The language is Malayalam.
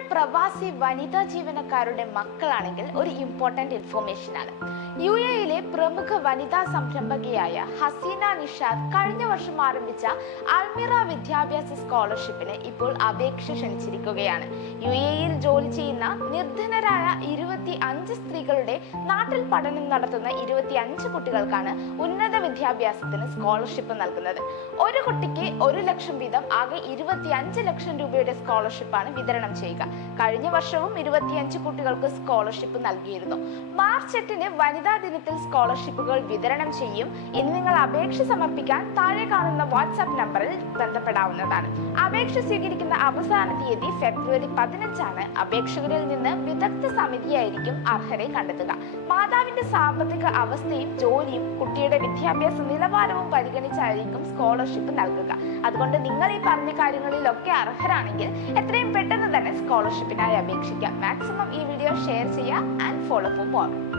പ്രവാസി വനിതാ ജീവനക്കാരുടെ മക്കളാണെങ്കിൽ ഒരു ഇമ്പോർട്ടന്റ് ഇൻഫോർമേഷൻ ആണ്. യു എയിലെ പ്രമുഖ വനിതാ സംരംഭകയായ ഹസീന നിഷാദ് കഴിഞ്ഞ വർഷം ആരംഭിച്ച അൽമിറ വിദ്യാഭ്യാസ സ്കോളർഷിപ്പിന് ഇപ്പോൾ അപേക്ഷ ക്ഷണിച്ചിരിക്കുകയാണ്. യു എയിൽ ജോലി ചെയ്യുന്ന നിർധനരായ ഇരുപത്തി അഞ്ച് സ്ത്രീകളുടെ നാട്ടിൽ പഠനം നടത്തുന്ന ഇരുപത്തി അഞ്ച് കുട്ടികൾക്കാണ് ഉന്നത വിദ്യാഭ്യാസത്തിന് സ്കോളർഷിപ്പ് നൽകുന്നത്. ഒരു കുട്ടിക്ക് ഒരു ലക്ഷം വീതം ആകെ ഇരുപത്തി അഞ്ച് ലക്ഷം രൂപയുടെ സ്കോളർഷിപ്പാണ് വിതരണം ചെയ്യുക. കഴിഞ്ഞ വർഷവും ഇരുപത്തിയഞ്ച് കുട്ടികൾക്ക് സ്കോളർഷിപ്പ് നൽകിയിരുന്നു. മാർച്ച് എട്ടിന് വനിതാ ദിനത്തിൽ സ്കോളർഷിപ്പുകൾ വിതരണം ചെയ്യും. ഇനി നിങ്ങൾ അപേക്ഷ സമർപ്പിക്കാൻ താഴെ കാണുന്ന വാട്സാപ്പ് നമ്പറിൽ ബന്ധപ്പെടാവുന്നതാണ്. അപേക്ഷ സ്വീകരിക്കുന്ന അവസാന തീയതി ഫെബ്രുവരി പതിനഞ്ചാണ്. അപേക്ഷകരിൽ നിന്ന് വിദഗ്ധ സമിതിയായിരിക്കും അർഹരെ കണ്ടെത്തുക. മാതാവിന്റെ സാമ്പത്തിക അവസ്ഥയും ജോലിയും കുട്ടിയുടെ വിദ്യാഭ്യാസ നിലവാരവും പരിഗണിച്ചായിരിക്കും സ്കോളർഷിപ്പ് നൽകുക. അതുകൊണ്ട് നിങ്ങൾ ഈ പറഞ്ഞ കാര്യങ്ങളിലൊക്കെ അർഹരാണെങ്കിൽ എത്രയും പെട്ടെന്ന് തന്നെ സ്കോളർഷിപ്പിനായി അപേക്ഷിക്കാം. മാക്സിമം ഈ വീഡിയോ ഷെയർ ചെയ്യുക ആൻഡ് ഫോളോ ഫോർ മോർ